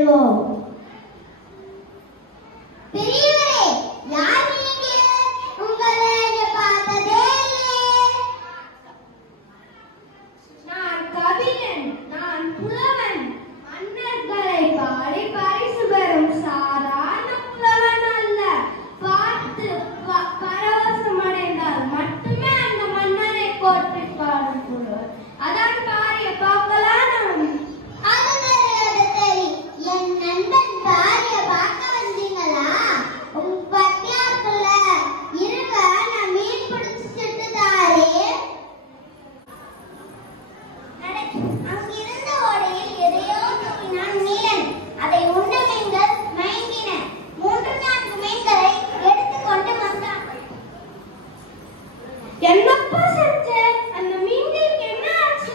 செல்வோம். பெரியவரே, யார் நீங்க? உங்களை பார்த்ததே இல்லையே. நான் கவிஞன், நான் புலவன். மன்னர்களை பாடி பரிசு பெறும் சாதாரண புலவன் அல்ல. பார்த்து பரவசமடைந்தால் மட்டுமே அந்த மன்னரை போற்றி பாடும் புலவன். அதான் பாரிய பார்க்கலாம். என் நண்பன் பாரிய பார்க்க வந்தீங்களா? உங்க பட்டியாக்குள்ள இருக்க நான் மீன் பிடிச்சு சுட்டு தாரே. அங்கிருந்த ஓடையில் எதையோ தூக்கினான் நீலன். அதை உண்ட மீன்கள் மயங்கின. 3-4 மீன்களை எடுத்துக்கொண்டு வந்தான். என்னப்பா செஞ்ச? அந்த மீன்களுக்கு என்ன ஆச்சு?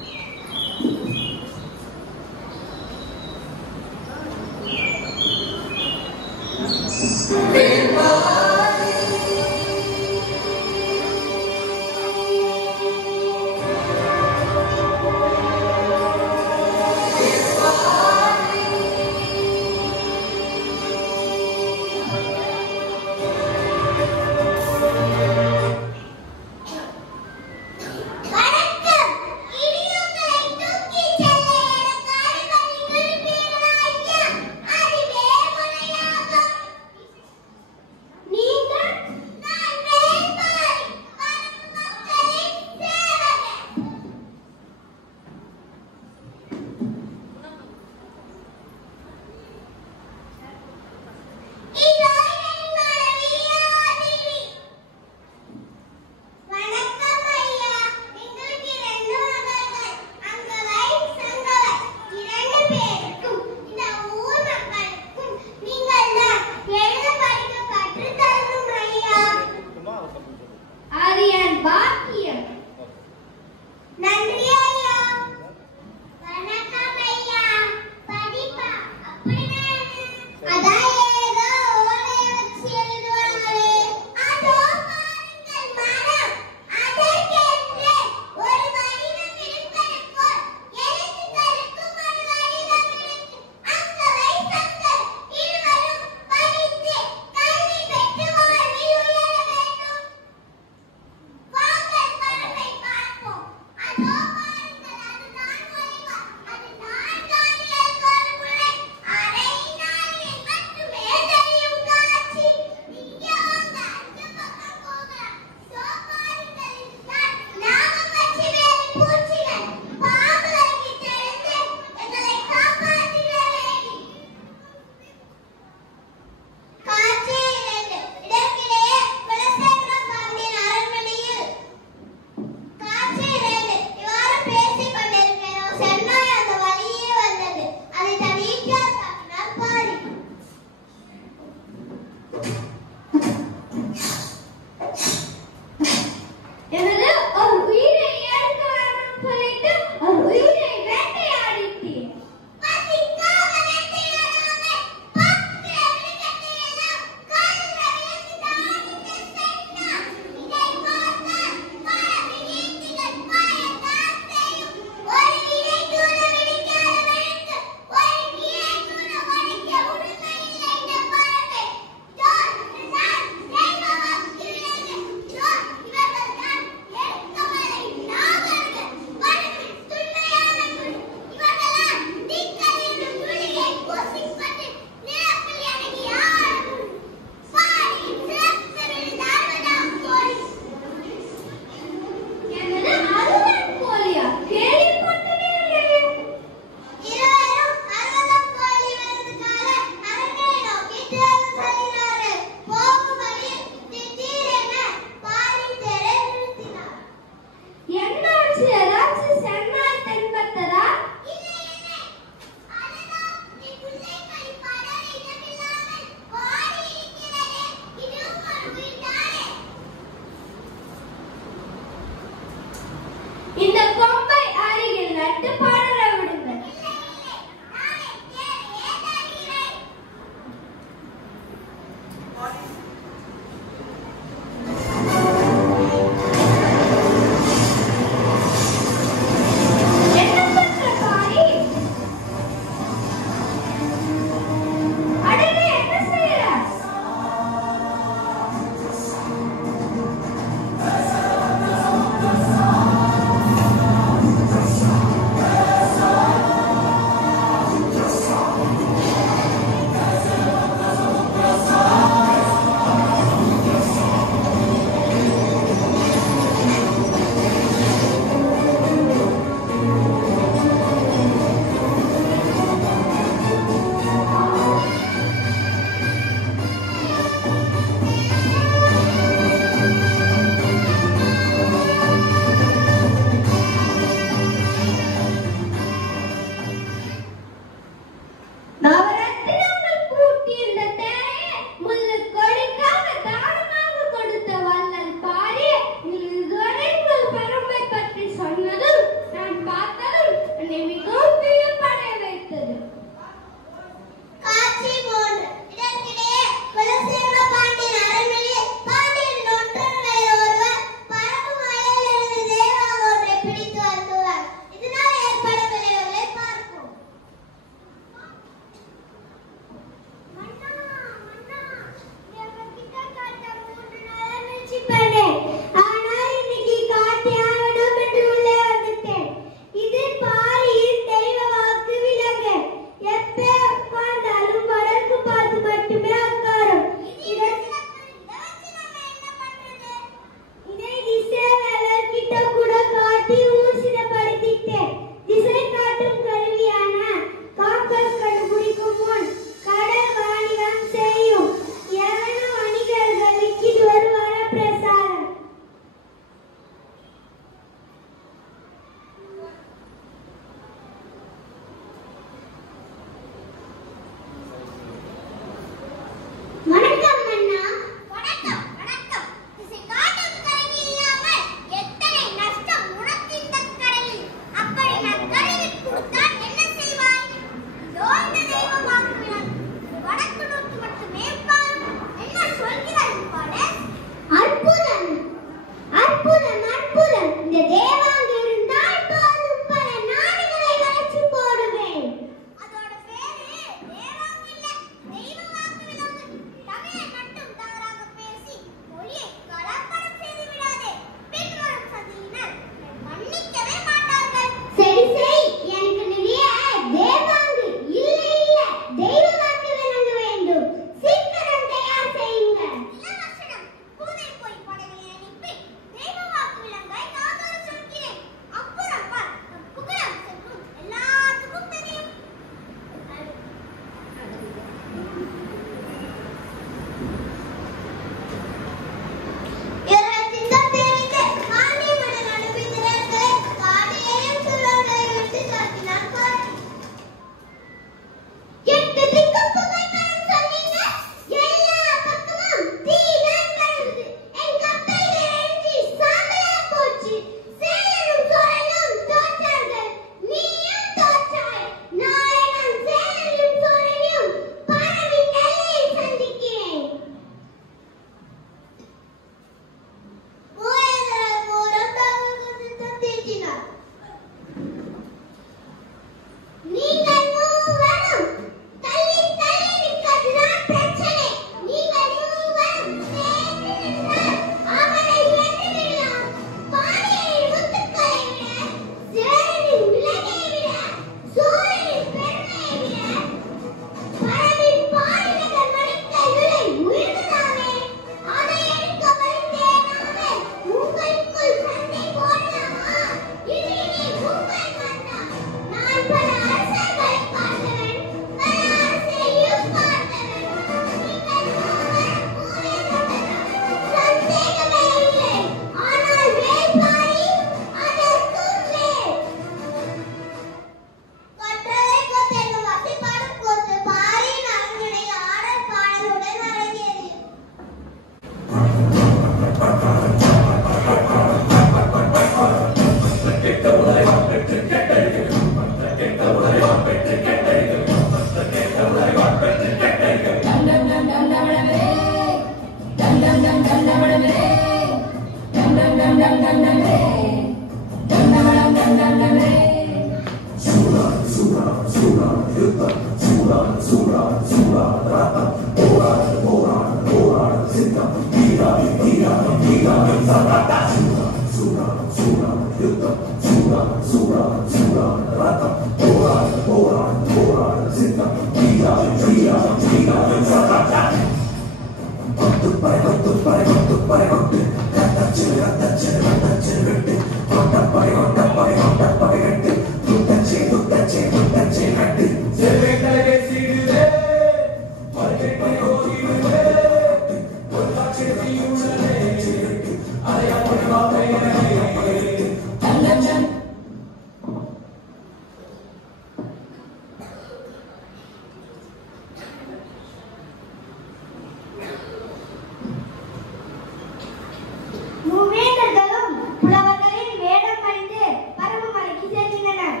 மூவேந்தர்களும் புலவர்களின் வேடம் அணிந்து பரமமலைக்கு செல்கின்றனர்.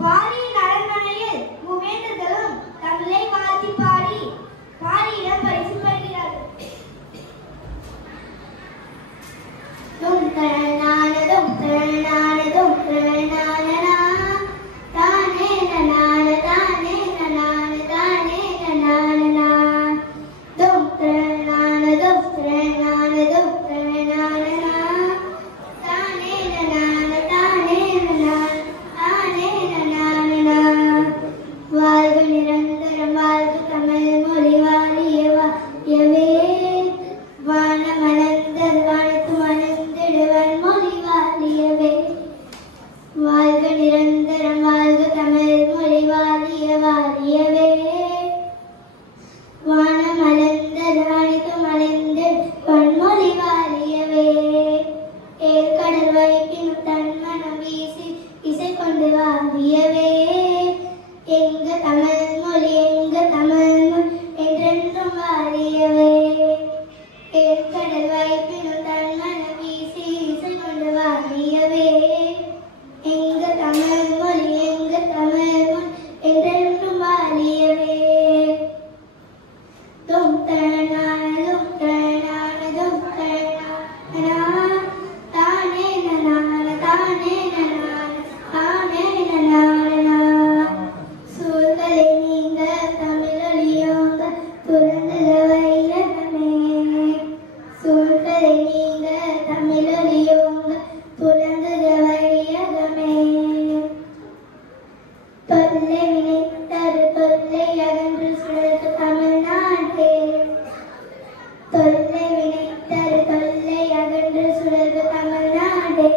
பாரியின் அரண்மனையில் மூவேந்தர்களும் தமிழை வாழ்த்தி பாடி பாரியிடம் பரிசு பெறுகிறார்கள். தும் தரணானதும் தரணானனா தானே நனான தானே நனான தானே நனானனா தும் தரணானதும் தரணானதும் தரணானனா தானே நனான தானே நனான தானே நனானனா வாழ்க நிரந்தரம் வாழ்க தமிழ் மொழி வாழிய வாழியவே வானமலர்ந்தது வானத்து வளர்ந்திடுவன் மொழி வாழியவே வாழ்க நிரந்தரம் வாழ்க தமிழ் மொழி வாழிய வாழியவே வானமலர்ந்தது வானத்து வளர்ந்திடுவன் மொழி வாழியவே ஏற்கடல் வைப்பின் தன் மனம் வீசி இசை கொண்டு வாழியவே எங்க தமிழ் மொழி என்றென்றும் வாழியவே ஏற்கடல் வைப்பினும் தன் மனம் வீசி இசை கொண்டு வாழியவே எங்க தமிழ் மொழி என்றென்றும் வாழியவே தும் தரணானதும் தரணானதும் தரணானா தானே நனான தானே நனான தானே நனானா சூழ்களை நீங்க தமிழொலியோங்க துறந்துக வையகமே சூழ்களை நீங்க தமிழொலியோங்க துறந்துக வையகமே தொல்லை வினைத்தரு தொல்லை அகன்று சுழற்கு தமிழ்நாட்டே தொல்லை வினைத்தரு தொல்லை அகன்று சுழற்கு தமிழ்நாடே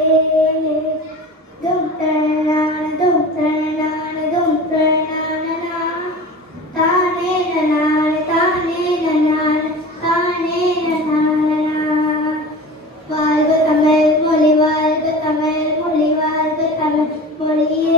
தும் தரணானதும் தரணானதும் தரணானனா தானே நனான தானே நனான தானே நனானனா வாழ்க தமிழ் மொழி வாழ்க தமிழ் மொழி வாழ்க தமிழ் மொழியே